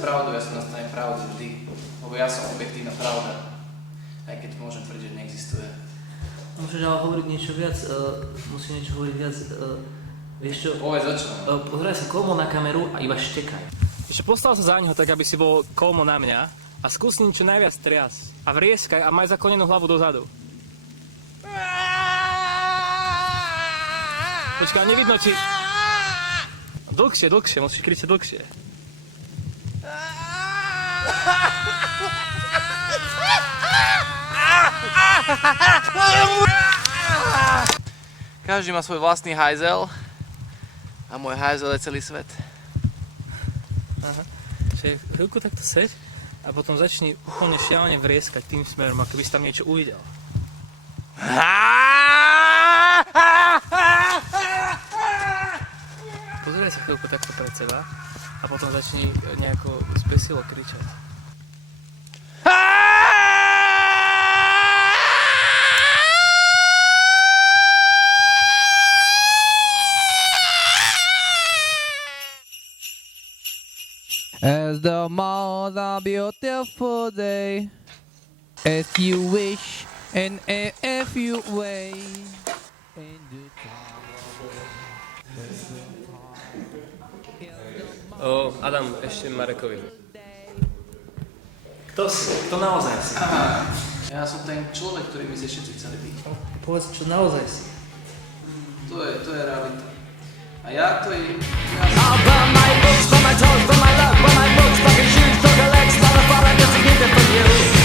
pravdu, ja som na strane pravdy vždy. Lebo ja som objektívna pravda. Aj keď môžem tvrdiť, že neexistuje. Môžeš ale hovoriť niečo viac, musíš niečo hovoriť viac, vieš čo? Povedz o čom. Pozeraj sa kolmo na kameru a iba štekaj. Ešte postav sa za neho tak, aby si bol kolmo na mňa a skús ním čo najviac trias. A vrieskaj a maj zaklonenú hlavu dozadu. Počkaj, nevidno či... Dlhšie, musíš kričať dlhšie. Každý má svoj vlastný hajzel a môj hajzel je celý svet. Aha. Čiže chvíľku takto seď a potom začni úplne šialene vrieskať tým smerom, ako by si tam niečo uvidel. Pozeraj sa chvíľku takto pred seba a potom začni nejako zbesilo kričať. As the most beautiful day, as you wish, and if you wait, in the Adam, ešte Marekovi. Kto si? Kto naozaj si? Aha, ja som ten človek, ktorý my ste všetci chceli byť. Povedz, čo naozaj si. To je realita. A ja to je... I'll burn my books for my toes, for my love, for my books, fucking shoes, took a legs, not a fall, I just need it from you.